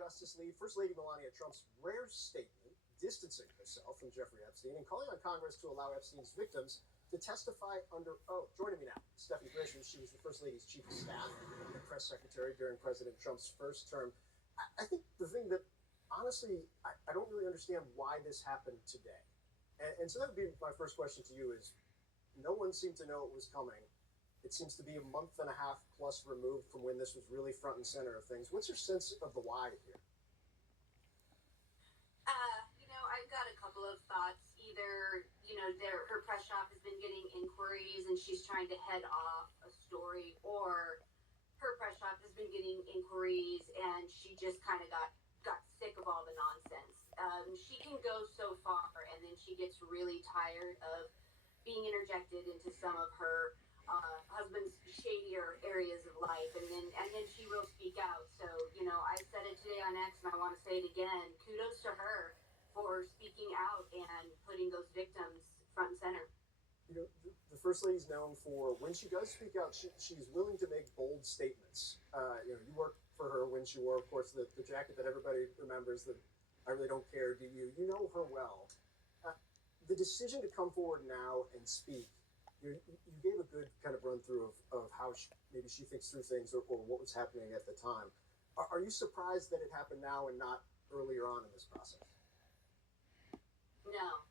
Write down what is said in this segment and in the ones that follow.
Justice League, First Lady Melania Trump's rare statement distancing herself from Jeffrey Epstein and calling on Congress to allow Epstein's victims to testify under oath. Joining me now, Stephanie Grisham. She was the First Lady's chief of staff and press secretary during President Trump's first term. I think the thing that, honestly, I don't really understand why this happened today. And so that would be my first question to you is, no one seemed to know it was coming. It seems to be a month and a half plus removed from when this was really front and center of things. What's your sense of the why here? I've got a couple of thoughts. Either, her press shop has been getting inquiries and she's trying to head off a story, or her press shop has been getting inquiries and she just kind of got sick of all the nonsense. She can go so far and then she gets really tired of being interjected into some of her husband's shadier areas of life, and then she will speak out. So, I said it today on X and I want to say it again. Kudos to her for speaking out and putting those victims front and center. The First Lady's known for, when she does speak out, she's willing to make bold statements. You worked for her when she wore, of course, the jacket that everybody remembers, that I really don't care, do you? You know her well. The decision to come forward now and speak, you gave a good kind of run through of how maybe she thinks through things or what was happening at the time. Are you surprised that it happened now and not earlier on in this process? No.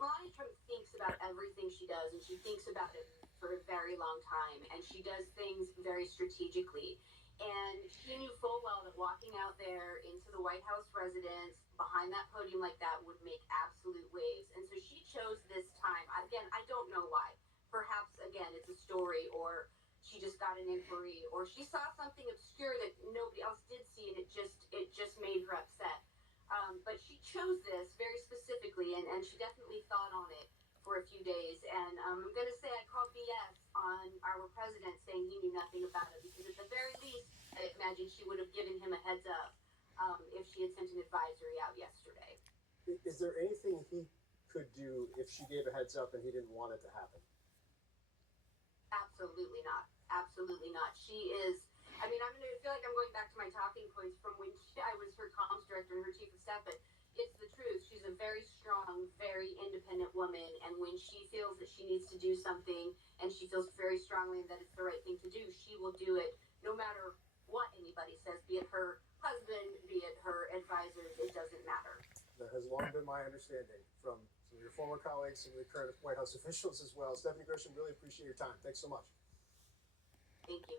Melania Trump thinks about everything she does, and she thinks about it for a very long time, and she does things very strategically. And she knew full well that walking out there into the White House residence behind that podium like that would make absolute waves. And so she chose this time. Again, I don't know why. Perhaps, again, it's a story, or she just got an inquiry, or she saw something obscure that nobody else did see, and it just made her upset. But she chose this very specifically, and she definitely thought on it for a few days. And I'm going to say I called BS on our president saying he knew nothing about it, because at the very least, I imagine she would have given him a heads up if she had sent an advisory out yesterday. Is there anything he could do if she gave a heads up and he didn't want it to happen? Absolutely not. Absolutely not. She is... I feel like I'm going back to my talking points from when I was her comms director and her chief of staff, but it's the truth. She's a very strong, very independent woman, and when she feels that she needs to do something and she feels very strongly that it's the right thing to do, she will do it no matter what anybody says, be it her husband, be it her advisors, it doesn't matter. That has long been my understanding from some of your former colleagues, some of the current White House officials as well. Stephanie Grisham, really appreciate your time. Thanks so much. Thank you.